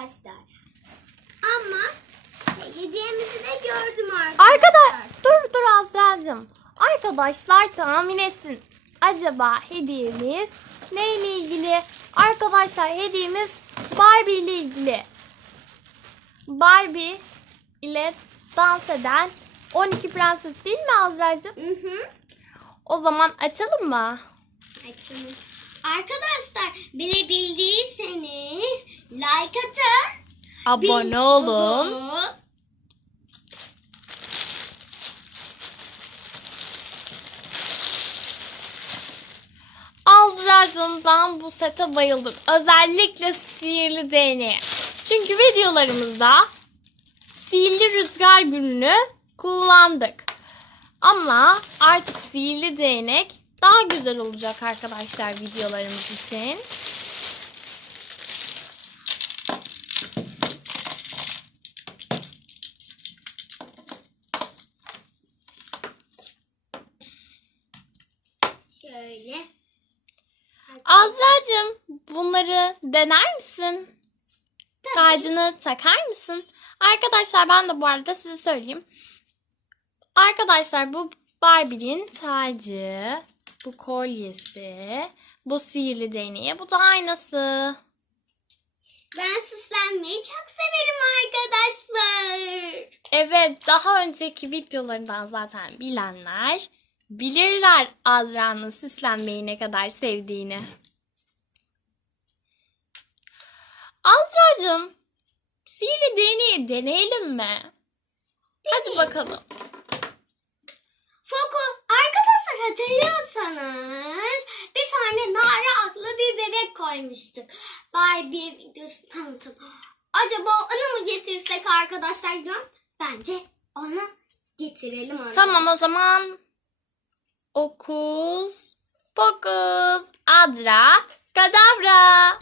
arkadaşlar. Ama hediyemizi de gördüm arkadaşlar. Arkadaş dur dur Azra'cığım. Arkadaşlar tahmin etsin. Acaba hediyemiz neyle ilgili? Arkadaşlar hediyemiz Barbie ile ilgili. Barbie ile dans eden 12 prenses değil mi Azra'cığım? Hı hı. O zaman açalım mı? Açalım. Arkadaşlar bilebildiyseniz like atın. Abone Bil- olun. Azra'cığım ben bu sete bayıldım. Özellikle sihirli değneğe. Çünkü videolarımızda sihirli rüzgar gülünü kullandık. Ama artık sihirli değnek daha güzel olacak arkadaşlar videolarımız için. Şöyle. Azra'cığım bunları dener misin? Tabii. Tacını takar mısın? Arkadaşlar ben de bu arada size söyleyeyim. Arkadaşlar bu Barbie'nin tacı, bu kolyesi, bu sihirli değneği, bu da aynası. Ben süslenmeyi çok severim arkadaşlar. Evet daha önceki videolarından zaten bilenler bilirler Azra'nın süslenmeyi ne kadar sevdiğini. Azra'cığım sihirli değneği deneyelim mi? Hadi bakalım. Koymuştuk. Barbie videosu tanıtım. Acaba onu mu getirsek arkadaşlar diyorum. Bence onu getirelim arkadaşlar. Tamam o zaman Okus Pokus Adra Kadavra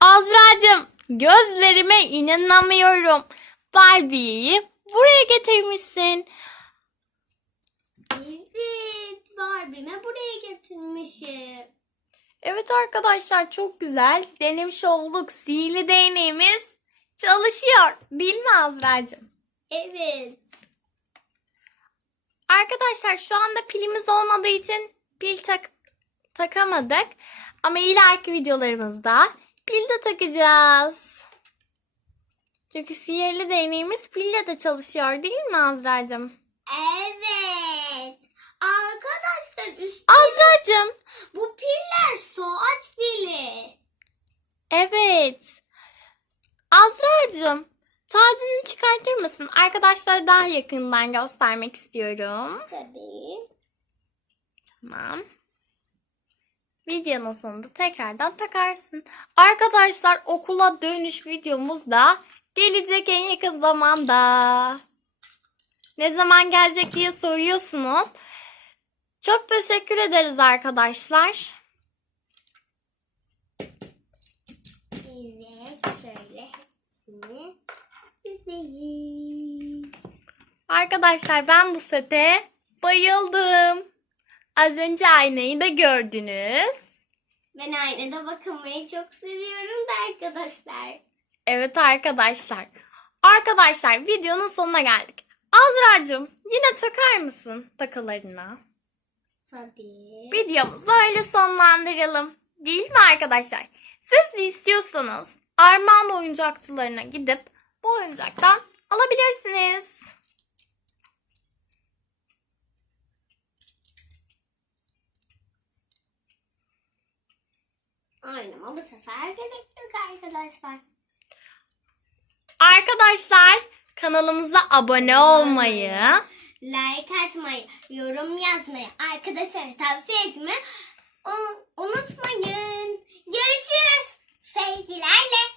Azra'cığım gözlerime inanamıyorum. Barbie'yi buraya getirmişsin. Evet Barbie'mi buraya getirmişim. Evet arkadaşlar çok güzel. Denemiş olduk. Sihirli değneğimiz çalışıyor. Değil mi Azra'cığım? Evet. Arkadaşlar şu anda pilimiz olmadığı için pil tak takamadık. Ama ileriki videolarımızda pil de takacağız. Çünkü sihirli değneğimiz pille de çalışıyor değil mi Azra'cığım? Evet. Arkadaşlar üst Azra'cığım saat pili. evet. Azra'cığım tacını çıkartır mısın? Arkadaşlara daha yakından göstermek istiyorum. Tabii. Tamam. Videonun sonunda tekrardan takarsın. Arkadaşlar okula dönüş videomuz da gelecek en yakın zamanda. Ne zaman gelecek diye soruyorsunuz. Çok teşekkür ederiz arkadaşlar. Evet şöyle hepsini dizeyim. Arkadaşlar ben bu sete bayıldım. Az önce aynayı da gördünüz. Ben aynada bakılmayı çok seviyorum da arkadaşlar. Evet arkadaşlar. Arkadaşlar videonun sonuna geldik. Azra'cığım yine takar mısın takılarına? Tabii. Videomuzu öyle sonlandıralım. Değil mi arkadaşlar? Siz de istiyorsanız Armağan oyuncakçılarına gidip bu oyuncaktan alabilirsiniz. Aynama bu sefer gerek yok arkadaşlar. Arkadaşlar kanalımıza abone olmayı, Like atmayı, yorum yazmayı, arkadaşlara tavsiye etmeyi unutmayın. Görüşürüz. Sevgilerle.